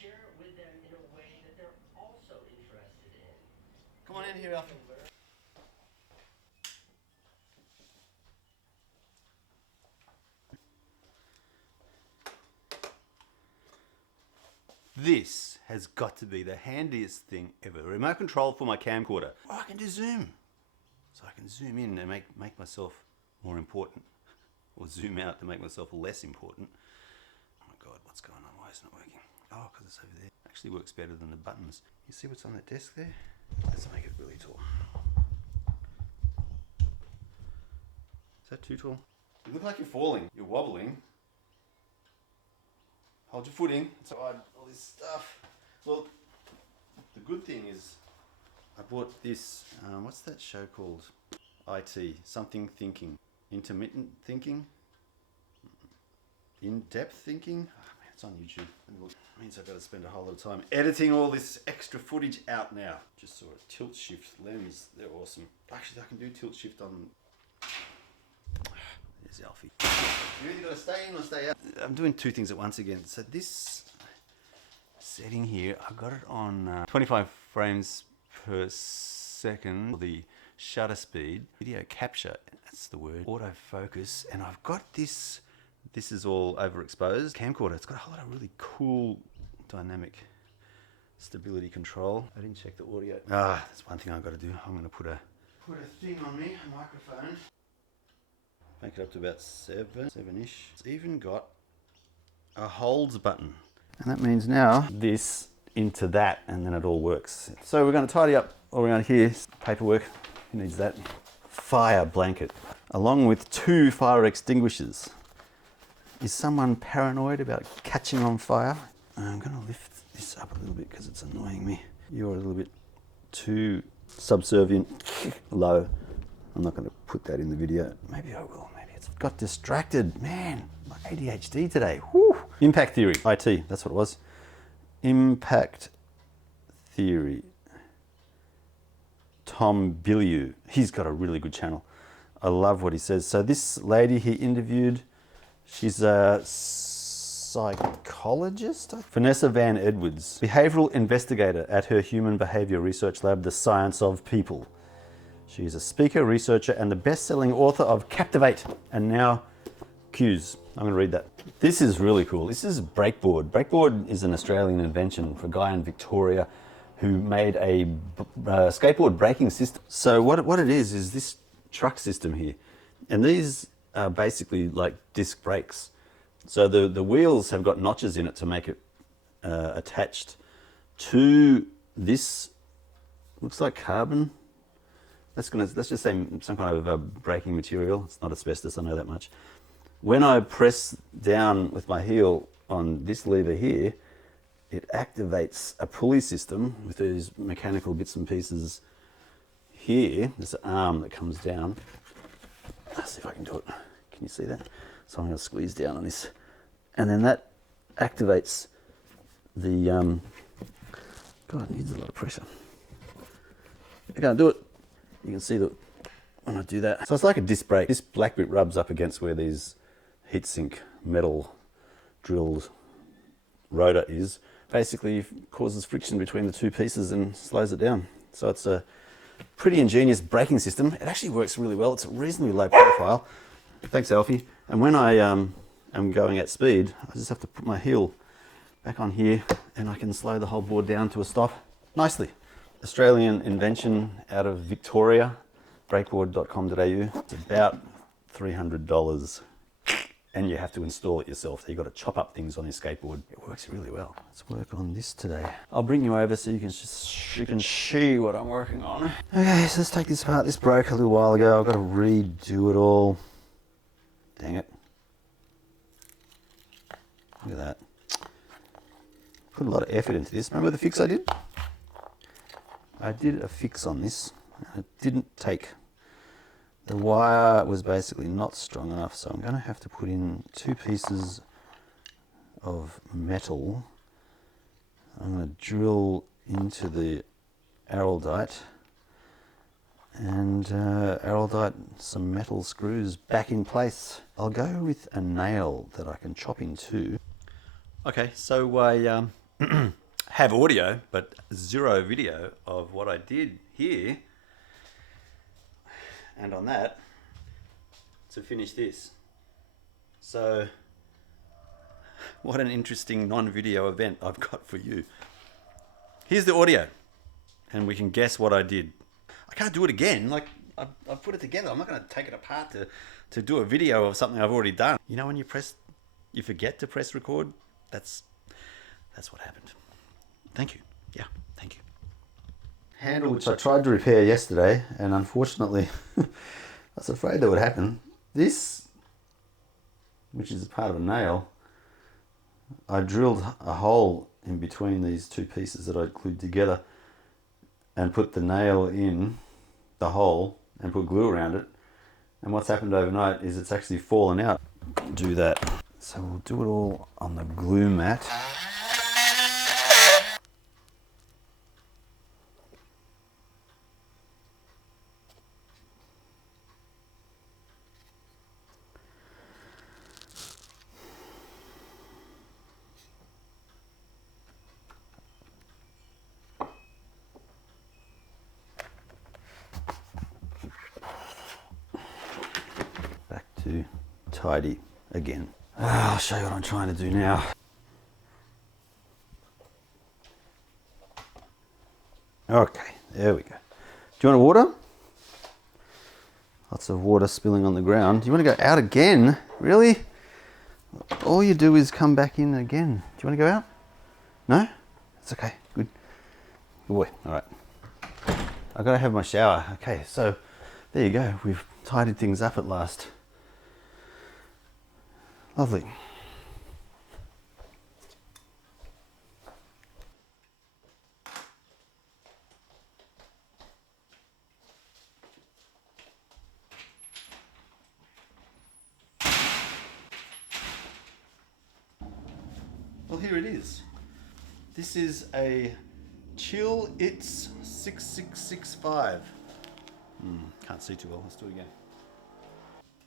share it with them in a way that they're also interested in. Come on in here, Alfie. This has got to be the handiest thing ever. Remote control for my camcorder. Oh, I can do zoom. So I can zoom in and make myself more important. Or zoom out to make myself less important. Oh my God, what's going on? Why is it not working? Oh, because it's over there. Actually works better than the buttons. You see what's on that desk there? Let's make it really tall. Is that too tall? You look like you're falling. You're wobbling. Hold your footing. So all this stuff. Well, the good thing is I bought this, what's that show called? IT, something thinking. Intermittent thinking? In-depth thinking? Oh man, it's on YouTube. It means I've got to spend a whole lot of time editing all this extra footage out now. Just saw a tilt shift lens. They're awesome. Actually, I can do tilt shift on... There's Alfie. You either got to stay in or stay out. I'm doing two things at once again. So this setting here, I've got it on 25 frames per second. The shutter speed, video capture, that's the word, autofocus, and I've got this is all overexposed camcorder. It's got a whole lot of really cool dynamic stability control. I didn't check the audio. That's one thing I've got to do. I'm going to put a thing on me, a microphone. Make it up to about 7-ish. It's even got a holds button. And that means now this into that, and then it all works. So we're going to tidy up all around here. Paperwork, who needs that? Fire blanket, along with 2 fire extinguishers. Is someone paranoid about catching on fire? I'm going to lift this up a little bit because it's annoying me. You're a little bit too subservient, low. I'm not going to put that in the video. Maybe I will. Maybe it's got distracted. Man, my ADHD today. Whew. Impact theory. IT, that's what it was. Impact theory. Tom Bilyeu. He's got a really good channel. I love what he says. So this lady he interviewed, she's a psychologist? Vanessa Van Edwards, behavioral investigator at her human behavior research lab, The Science of People. She is a speaker, researcher, and the best-selling author of Captivate, and now Cues. I'm going to read that. This is really cool. This is Breakboard. Breakboard is an Australian invention for a guy in Victoria who made a skateboard braking system. So what it is this truck system here. And these are basically like disc brakes. So the wheels have got notches in it to make it attached to this, looks like carbon. Let's just say some kind of a braking material. It's not asbestos, I know that much. When I press down with my heel on this lever here, it activates a pulley system with these mechanical bits and pieces here. There's an arm that comes down. Let's see if I can do it. Can you see that? So I'm going to squeeze down on this. And then that activates the... God, it needs a lot of pressure. I can't do it. You can see that when I do that. So it's like a disc brake. This black bit rubs up against where these heatsink metal drilled rotor is. Basically causes friction between the two pieces and slows it down. So it's a pretty ingenious braking system. It actually works really well. It's a reasonably low profile. Thanks, Alfie. And when I am going at speed, I just have to put my heel back on here and I can slow the whole board down to a stop nicely. Australian invention out of Victoria, breakboard.com.au. It's about $300 and you have to install it yourself. So you've got to chop up things on your skateboard. It works really well. Let's work on this today. I'll bring you over so you can see what I'm working on. Okay, so let's take this apart. This broke a little while ago. I've got to redo it all. Dang it. Look at that. Put a lot of effort into this. Remember the fix I did? I did a fix on this. It didn't take. The wire was basically not strong enough, so I'm going to have to put in 2 pieces of metal. I'm going to drill into the Ergodyne and Ergodyne some metal screws back in place. I'll go with a nail that I can chop in 2. Okay, so I have audio, but zero video of what I did here. And on that, to finish this. So, what an interesting non-video event I've got for you. Here's the audio, and we can guess what I did. I can't do it again. Like, I've put it together. I'm not going to take it apart to do a video of something I've already done. You know when you forget to press record? That's what happened. Thank you. Yeah, thank you. Handle which I tried to repair yesterday, and unfortunately, I was afraid that would happen. This, which is part of a nail, I drilled a hole in between these two pieces that I'd glued together and put the nail in the hole and put glue around it. And what's happened overnight is it's actually fallen out. Do that. So we'll do it all on the glue mat. Back to tidy again. I'll show you what I'm trying to do now. Okay, there we go. Do you want water? Lots of water spilling on the ground. Do you want to go out again? Really? All you do is come back in again. Do you want to go out? No? It's okay. Good. Good boy. All right. I've got to have my shower. Okay, so there you go. We've tidied things up at last. Lovely. Well, here it is. This is a Chill It's 6665. Can't see too well. Let's do it again.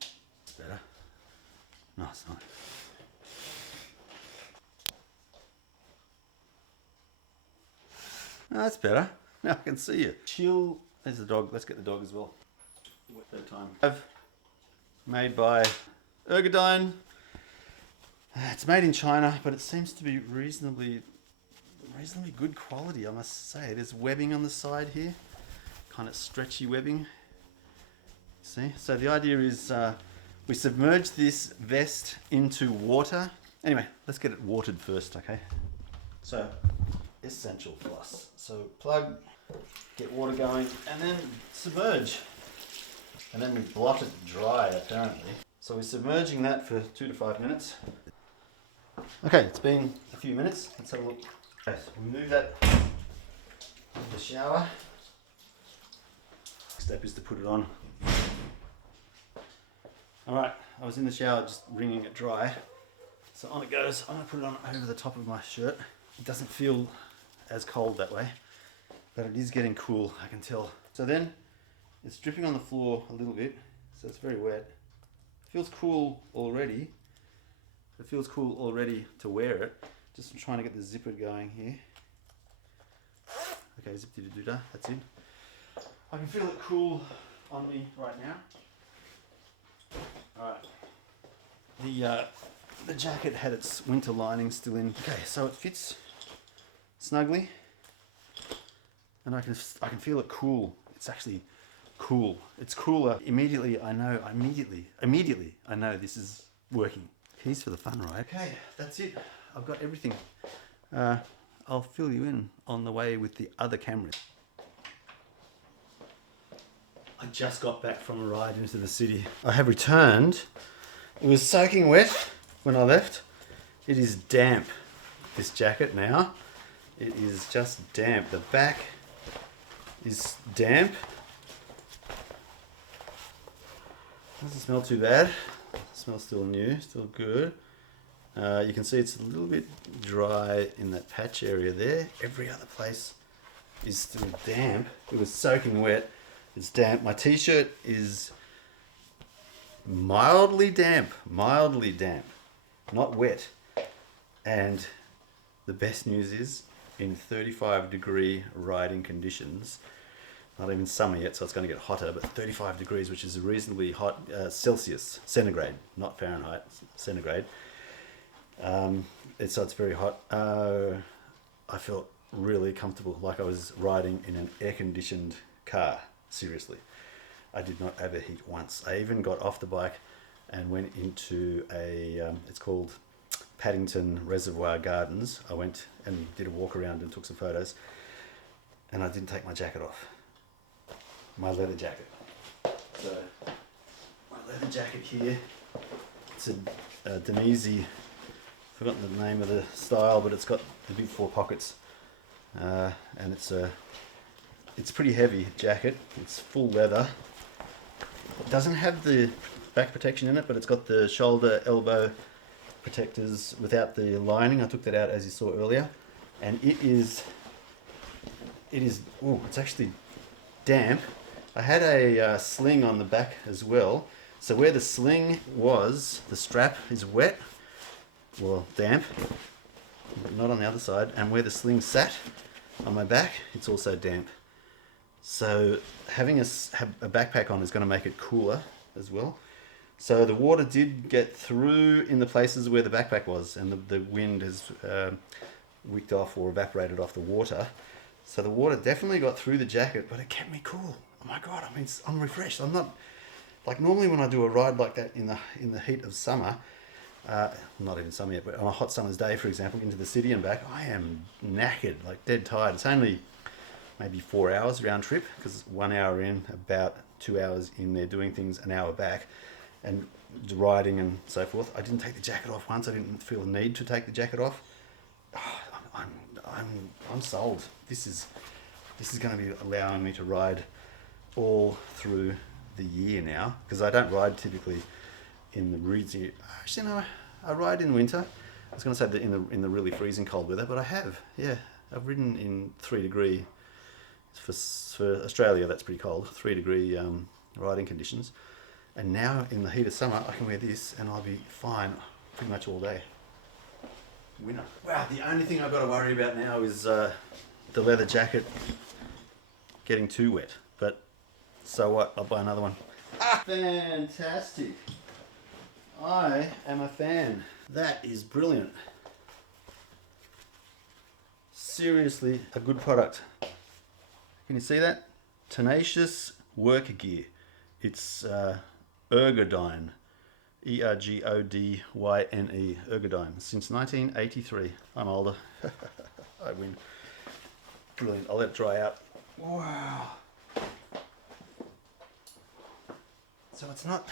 It's better. No, it's not. No, that's better. Now I can see you. Chill. There's the dog. Let's get the dog as well. Third time. Made by Ergodyne. It's made in China, but it seems to be reasonably good quality, I must say. There's webbing on the side here, kind of stretchy webbing. See? So the idea is we submerge this vest into water. Anyway, let's get it watered first, okay? So, essential floss. So plug, get water going, and then submerge. And then we blot it dry, apparently. So we're submerging that for 2 to 5 minutes. Okay, it's been a few minutes. Let's have a look. Okay, so we move that into the shower. Next step is to put it on. Alright, I was in the shower just wringing it dry. So on it goes. I'm going to put it on over the top of my shirt. It doesn't feel as cold that way, but it is getting cool, I can tell. So then it's dripping on the floor a little bit, so it's very wet. It feels cool already. It feels cool already to wear it. Just trying to get the zipper going here. Okay, zip-dee-doo-dah, that's it. I can feel it cool on me right now. Alright. The jacket had its winter lining still in. Okay, so it fits snugly. And I can feel it cool. It's actually cool. It's cooler. Immediately I know this is working. Keys for the fun ride. Okay, that's it. I've got everything. I'll fill you in on the way with the other cameras. I just got back from a ride into the city. I have returned. It was soaking wet when I left. It is damp, this jacket now. It is just damp. The back is damp. Doesn't smell too bad. Smells still new, still good. You can see it's a little bit dry in that patch area there. Every other place is still damp. It was soaking wet. It's damp. My t-shirt is mildly damp, not wet. And The best news is, in 35-degree riding conditions, not even summer yet, so it's going to get hotter, but 35 degrees, which is a reasonably hot Celsius, centigrade, not Fahrenheit, centigrade. So it's very hot. I felt really comfortable, like I was riding in an air-conditioned car. Seriously, I did not overheat once. I even got off the bike and went into it's called Paddington Reservoir Gardens. I went and did a walk around and took some photos, and I didn't take my jacket off. My leather jacket. So, my leather jacket here, it's a Denise, forgotten the name of the style, but it's got the big 4 pockets, and it's a pretty heavy jacket. It's full leather. It doesn't have the back protection in it, but it's got the shoulder, elbow protectors without the lining. I took that out as you saw earlier, and it is. Oh, it's actually damp. I had a sling on the back as well, so where the sling was, the strap is wet, well, damp, but not on the other side, and where the sling sat on my back, it's also damp. So having a backpack on is going to make it cooler as well. So the water did get through in the places where the backpack was, and the wind has wicked off or evaporated off the water. So the water definitely got through the jacket, but it kept me cool. Oh my God, I mean, I'm refreshed. I'm not, like normally when I do a ride like that in the heat of summer, not even summer yet, but on a hot summer's day, for example, into the city and back, I am knackered, like dead tired. It's only maybe 4 hours round trip, because 1 hour in, about 2 hours in there doing things, an hour back, and riding and so forth. I didn't take the jacket off once. I didn't feel the need to take the jacket off. Oh, I'm sold. This is going to be allowing me to ride all through the year now, because I don't ride typically in the really. Actually, no, I ride in winter. I was going to say that in the really freezing cold weather, but I have. Yeah, I've ridden in 3-degree. For Australia, that's pretty cold. 3-degree riding conditions, and now in the heat of summer, I can wear this and I'll be fine pretty much all day. Winner. Wow, the only thing I've got to worry about now is the leather jacket getting too wet. But so what? I'll buy another one. Fantastic. I am a fan. That is brilliant. Seriously, a good product. Can you see that? Tenacious work gear. It's Ergodyne. Ergodyne. Ergodyne. Since 1983. I'm older. I win. Brilliant. I'll let it dry out. Wow. So it's not.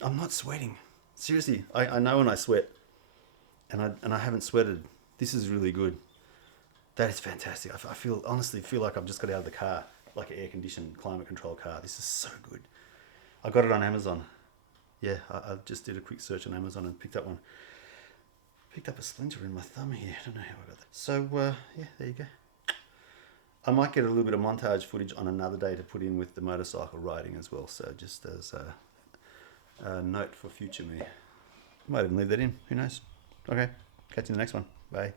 I'm not sweating. Seriously, I know when I sweat, and I haven't sweated. This is really good. That is fantastic. I honestly feel like I've just got out of the car, like an air-conditioned, climate-controlled car. This is so good. I got it on Amazon. Yeah, I just did a quick search on Amazon and picked up one. Picked up a splinter in my thumb here. I don't know how I got that. So, yeah, there you go. I might get a little bit of montage footage on another day to put in with the motorcycle riding as well. So just as a note for future me. Might even leave that in. Who knows? Okay, catch you in the next one. Bye.